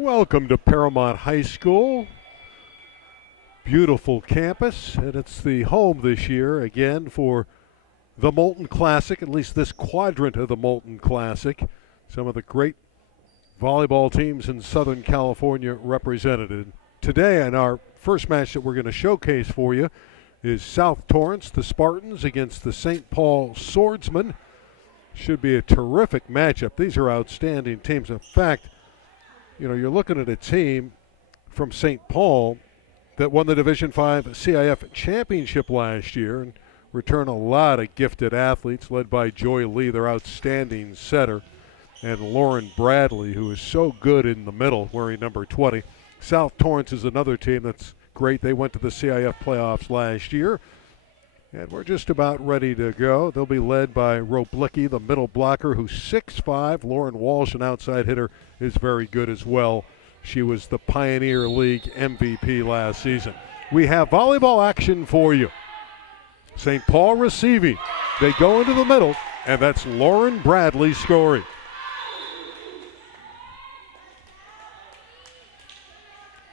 Welcome to Paramount High School. Beautiful campus, and it's the home this year again for the Molten Classic, at least this quadrant of the Molten Classic. Some of the great volleyball teams in Southern California represented. Today, in our first match that we're going to showcase for you, is South Torrance, the Spartans, against the St. Paul Swordsmen. Should be a terrific matchup. These are outstanding teams. In fact, you know, you're looking at a team from St. Paul that won the Division V CIF championship last year and return a lot of gifted athletes led by Joy Lee, their outstanding setter, and Lauren Bradley, who is so good in the middle, wearing number 20. South Torrance is another team that's great. They went to the CIF playoffs last year, and we're just about ready to go. They'll be led by Roblicki, the middle blocker, who's 6'5". Lauren Walsh, an outside hitter, is very good as well. She was the Pioneer League MVP last season. We have volleyball action for you. St. Paul receiving. They go into the middle, and that's Lauren Bradley scoring.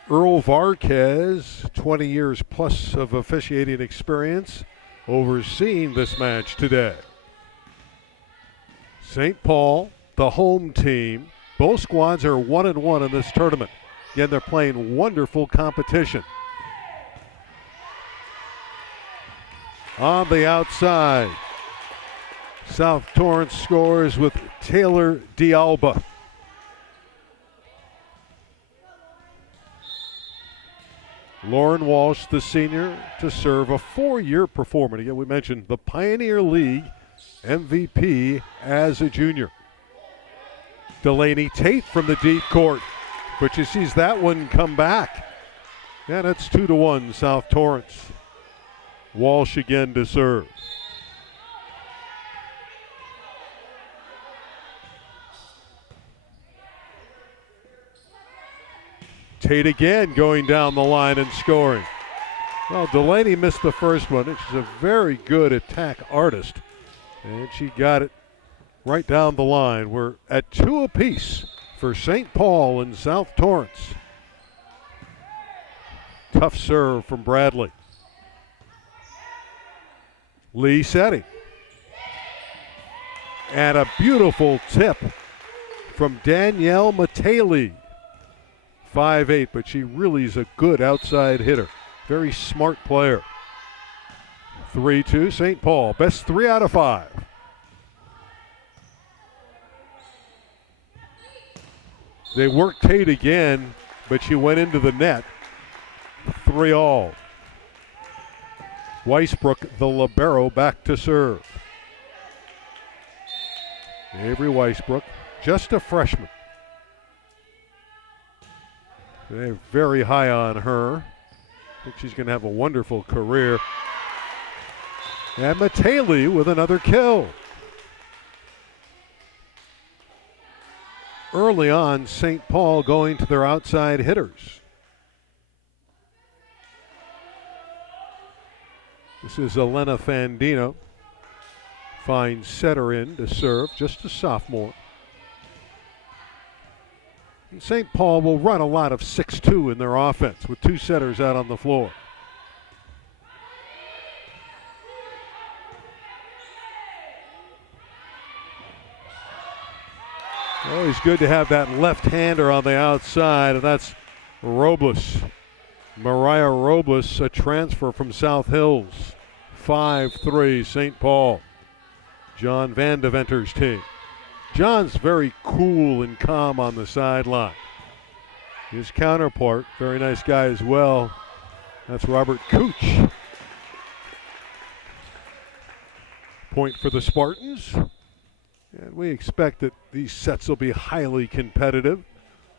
Earl Varquez, 20 years plus of officiating experience, overseeing this match today. St. Paul, the home team. Both squads are 1-1 in this tournament. Again, they're playing wonderful competition. On the outside, South Torrance scores with Taylor D'Alba. Lauren Walsh, the senior, to serve, a 4-year performer. Again, we mentioned the Pioneer League MVP as a junior. Delaney Tate from the deep court, but she sees that one come back. And it's 2-1 South Torrance. Walsh again to serve. Tate again going down the line and scoring. Well, Delaney missed the first one. She's a very good attack artist, and she got it right down the line. We're at 2 apiece for St. Paul and South Torrance. Tough serve from Bradley. Lee setting. And a beautiful tip from Danielle Mateli. 5'8", but she really is a good outside hitter. Very smart player. 3-2 St. Paul. Best 3 out of 5. They worked Tate again, but she went into the net. 3-all. Weisbrook, the libero, back to serve. Avery Weisbrook, just a freshman. They're very high on her. I think she's going to have a wonderful career. And Mateli with another kill. Early on, St. Paul going to their outside hitters. This is Elena Fandino. Fine setter in to serve, just a sophomore. And St. Paul will run a lot of 6-2 in their offense with 2 setters out on the floor. Always good to have that left-hander on the outside, and that's Robles. Mariah Robles, a transfer from South Hills. 5-3 St. Paul. John Van Deventer's team. John's very cool and calm on the sideline. His counterpart, very nice guy as well, that's Robert Cooch. Point for the Spartans. And we expect that these sets will be highly competitive.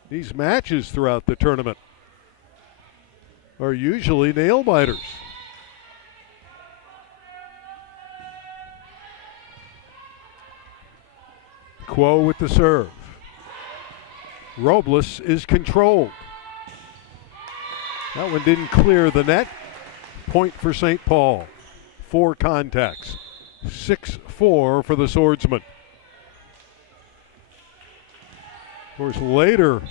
These matches throughout the tournament are usually nail-biters. Quo with the serve. Robles is controlled. That one didn't clear the net. Point for St. Paul. 4 contacts. 6-4 for the Swordsmen. Of course, later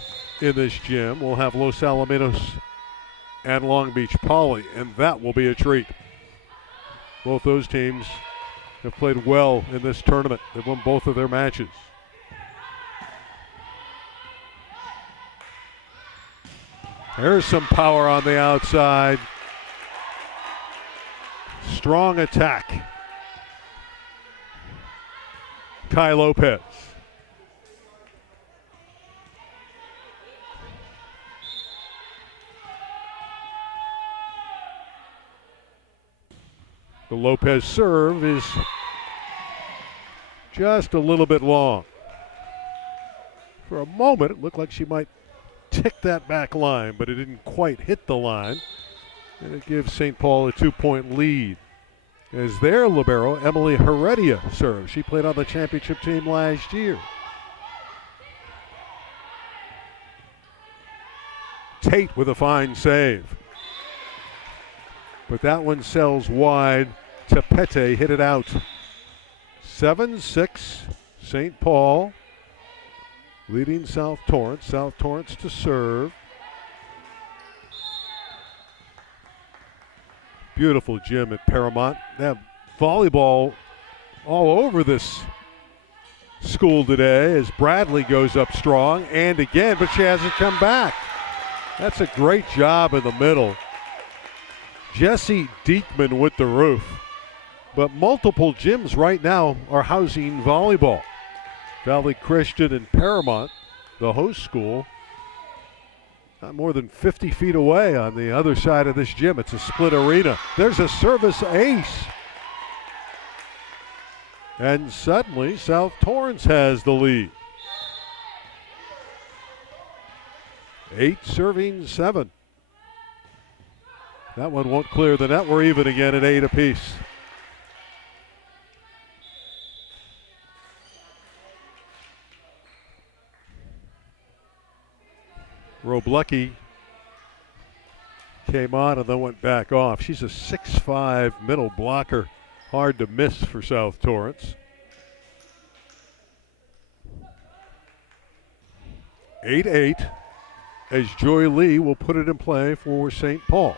in this gym. We'll have Los Alamitos and Long Beach Poly, and that will be a treat. Both those teams have played well in this tournament. They've won both of their matches. There's some power on the outside. Strong attack. Kai Lopez. The Lopez serve is just a little bit long. For a moment, it looked like she might tick that back line, but it didn't quite hit the line. And it gives St. Paul a 2-point lead. As their libero, Emily Heredia, serves. She played on the championship team last year. Tate with a fine save. But that one sails wide. Tapete hit it out. 7-6, St. Paul leading South Torrance. South Torrance to serve. Beautiful gym at Paramount. They have volleyball all over this school today as Bradley goes up strong and again, but she hasn't come back. That's a great job in the middle. Jesse Diekman with the roof. But multiple gyms right now are housing volleyball. Valley Christian and Paramount, the host school, not more than 50 feet away on the other side of this gym. It's a split arena. There's a service ace. And suddenly, South Torrance has the lead. 8 serving 7. That one won't clear the net. We're even again at 8 apiece. Roblecki came on and then went back off. She's a 6'5" middle blocker. Hard to miss for South Torrance. 8-8 as Joy Lee will put it in play for St. Paul.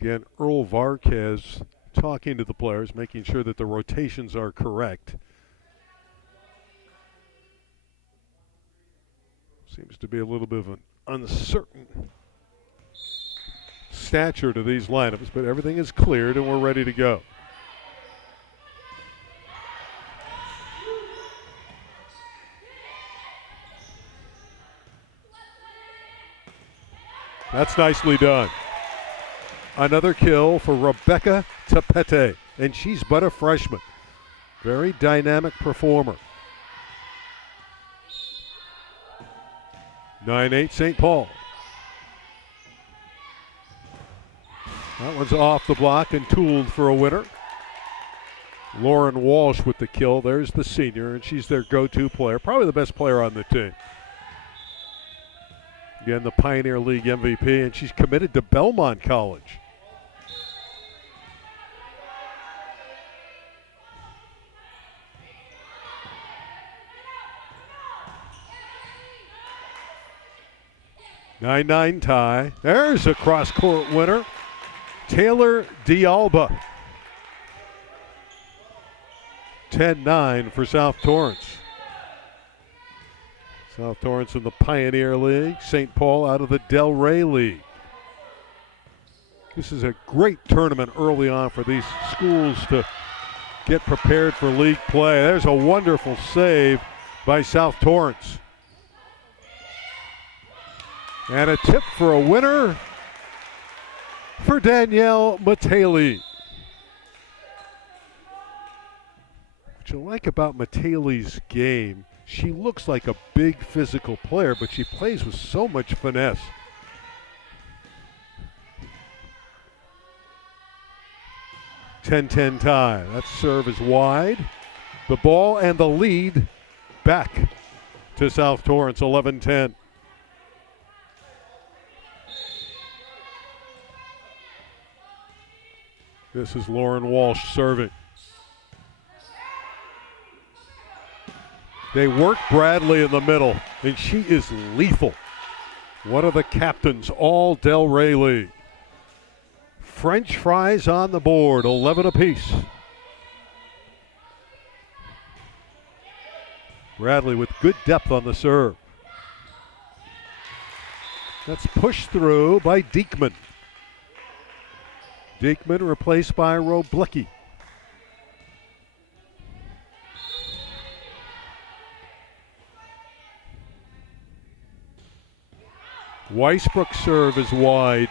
Again, Earl Varquez talking to the players, making sure that the rotations are correct. Seems to be a little bit of an uncertain stature to these lineups, but everything is cleared and we're ready to go. That's nicely done. Another kill for Rebecca Tapete, and she's but a freshman. Very dynamic performer. 9-8 St. Paul. That one's off the block and tooled for a winner. Lauren Walsh with the kill. There's the senior, and she's their go-to player. Probably the best player on the team. Again, the Pioneer League MVP, and she's committed to Belmont College. Nine tie. There's a cross-court winner. Taylor D'Alba. 10-9 for South Torrance. South Torrance in the Pioneer League. St. Paul out of the Del Rey League. This is a great tournament early on for these schools to get prepared for league play. There's a wonderful save by South Torrance. And a tip for a winner for Danielle Mateli. What you like about Mateli's game, she looks like a big physical player, but she plays with so much finesse. (10-10) tie. That serve is wide. The ball and the lead back to South Torrance, 11-10. This is Lauren Walsh serving. They work Bradley in the middle, and she is lethal. One of the captains, all Del Rey League. French fries on the board, 11 apiece. Bradley with good depth on the serve. That's pushed through by Diekman. Diekman replaced by Roblicki. Weisbrook's serve is wide,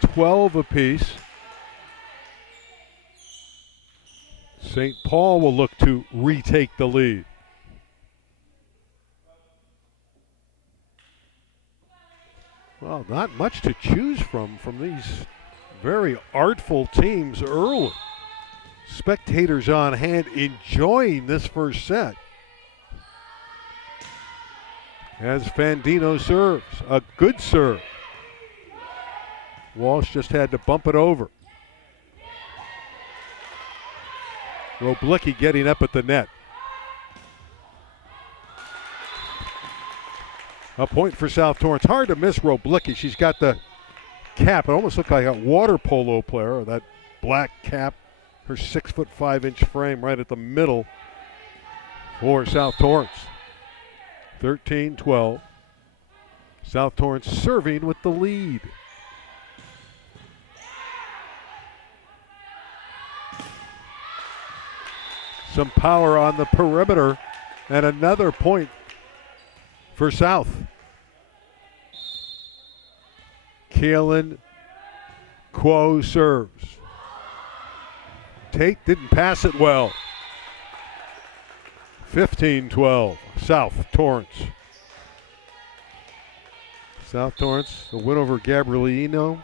12 apiece. St. Paul will look to retake the lead. Well, not much to choose from these very artful teams early. Spectators on hand enjoying this first set. As Fandino serves, a good serve. Walsh just had to bump it over. Roblicki getting up at the net. A point for South Torrance. Hard to miss Roblicki. She's got the cap. It almost looked like a water polo player, that black cap, her 6'5" frame right at the middle for South Torrance. 13-12. South Torrance serving with the lead. Some power on the perimeter and another point for South. Kaylin Kuo serves. Tate didn't pass it well. 15-12, South Torrance. South Torrance, a win over Gabrielino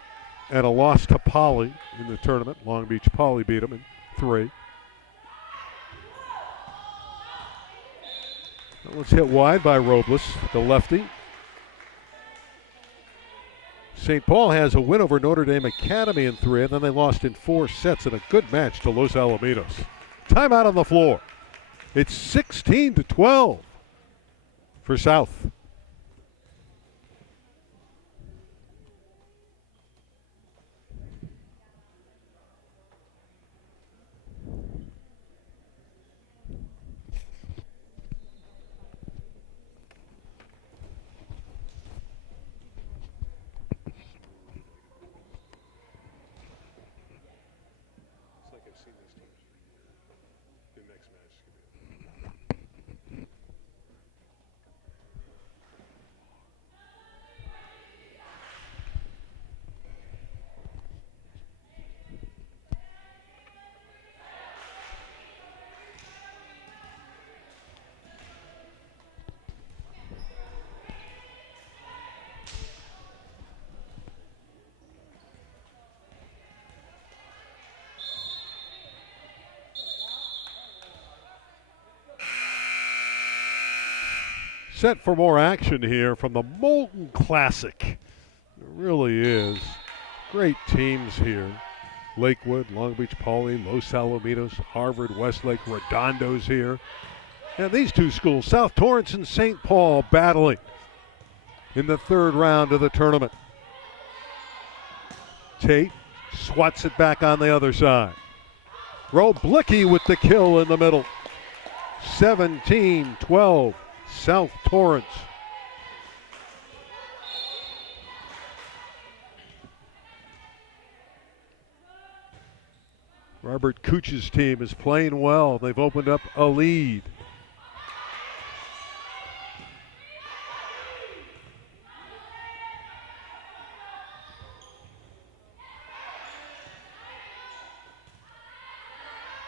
and a loss to Poly in the tournament. Long Beach Poly beat them in 3. That one's hit wide by Robles, the lefty. St. Paul has a win over Notre Dame Academy in 3, and then they lost in 4 sets in a good match to Los Alamitos. Timeout on the floor. It's 16-12 for South. Set for more action here from the Molten Classic. It really is. Great teams here. Lakewood, Long Beach Poly, Los Alamitos, Harvard, Westlake, Redondo's here. And these two schools, South Torrance and St. Paul, battling in the 3rd round of the tournament. Tate swats it back on the other side. Roblicki with the kill in the middle. 17-12. South Torrance. Robert Cooch's team is playing well. They've opened up a lead.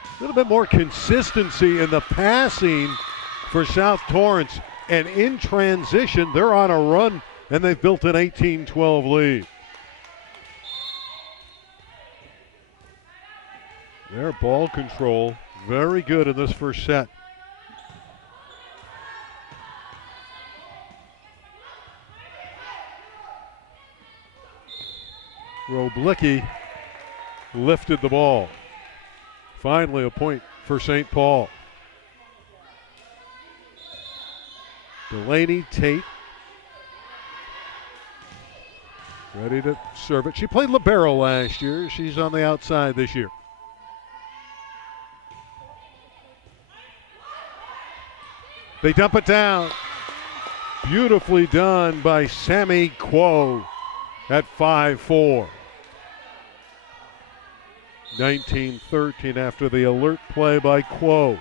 A little bit more consistency in the passing for South Torrance, and in transition, they're on a run, and they've built an 18-12 lead. Their ball control, very good in this first set. Roblicki lifted the ball. Finally, a point for St. Paul. Delaney Tate ready to serve it. She played libero last year. She's on the outside this year. They dump it down. Beautifully done by Sammy Kuo at 5-4. 19-13 after the alert play by Kuo.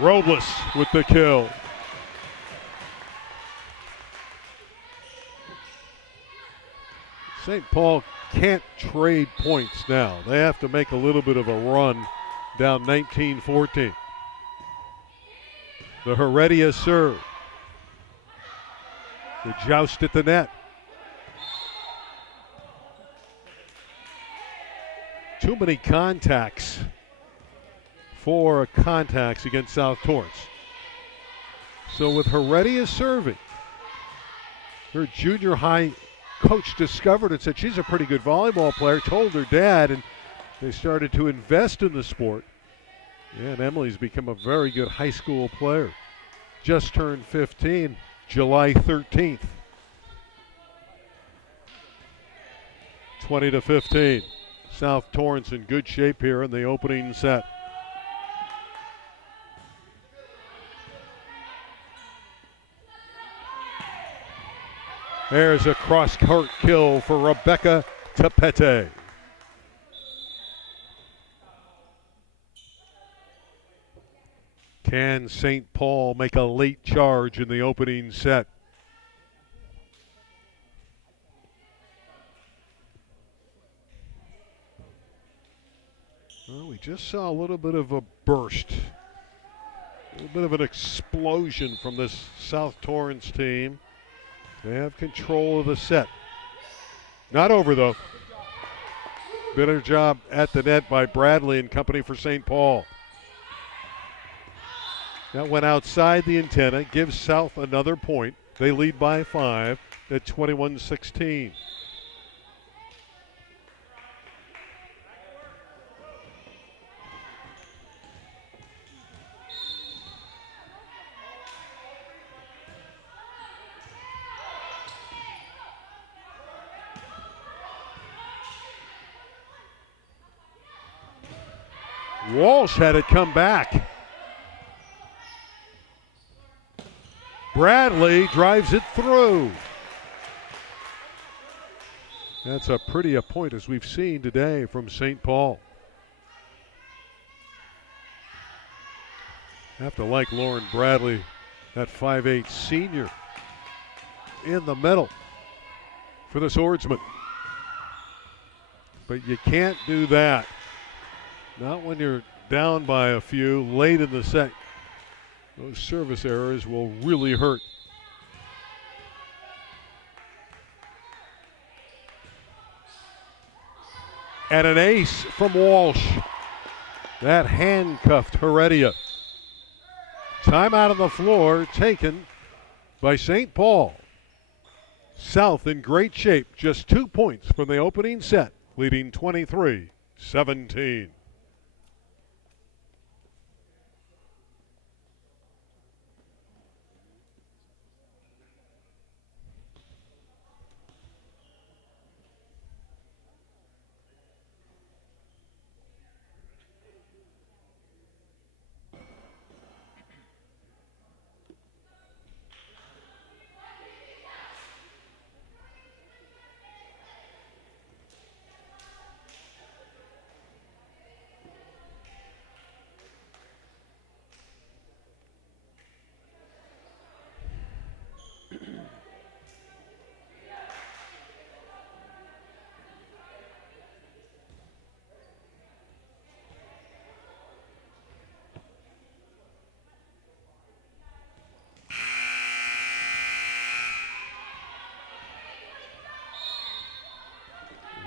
Robles with the kill. St. Paul can't trade points now. They have to make a little bit of a run down 19-14. The Heredia serve. The joust at the net. Too many contacts. 4 contacts against South Torrance. So with Heredia serving, her junior high coach discovered and said she's a pretty good volleyball player, told her dad, and they started to invest in the sport. Yeah, and Emily's become a very good high school player. Just turned 15, July 13th. 20-15. South Torrance in good shape here in the opening set. There's a cross-court kill for Rebecca Tapete. Can St. Paul make a late charge in the opening set? Well, we just saw a little bit of a burst. A little bit of an explosion from this South Torrance team. They have control of the set. Not over, though. Better job at the net by Bradley and company for St. Paul. That went outside the antenna, gives South another point. They lead by 5 at 21-16. Walsh had it come back. Bradley drives it through. That's a pretty a point as we've seen today from St. Paul. Have to like Lauren Bradley, that 5'8" senior in the middle for the Swordsman. But you can't do that. Not when you're down by a few late in the set. Those service errors will really hurt. And an ace from Walsh. That handcuffed Heredia. Timeout on the floor taken by St. Paul. South in great shape, just 2 points from the opening set, leading 23-17.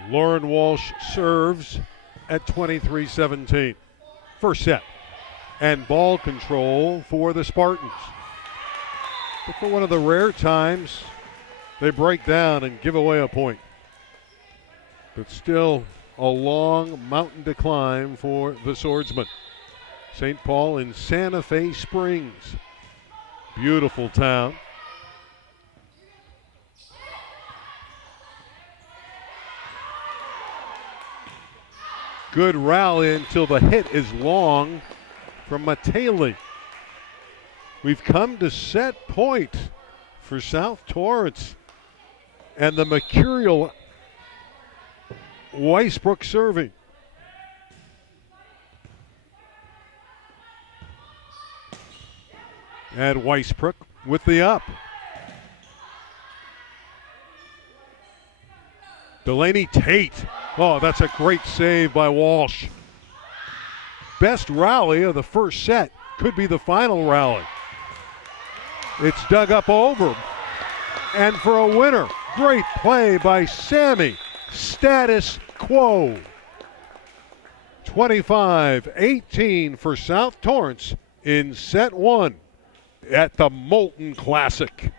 Lauren Walsh serves at 23-17. First set. And ball control for the Spartans. But for one of the rare times, they break down and give away a point. But still a long mountain to climb for the Swordsmen. St. Paul in Santa Fe Springs. Beautiful town. Good rally until the hit is long from Matele. We've come to set point for South Torrance. And the mercurial Weisbrook serving. And Weisbrook with the up. Delaney Tate. Oh, that's a great save by Walsh. Best rally of the first set. Could be the final rally. It's dug up over. And for a winner, great play by Sammy. Status quo. 25-18 for South Torrance in set one at the Molten Classic.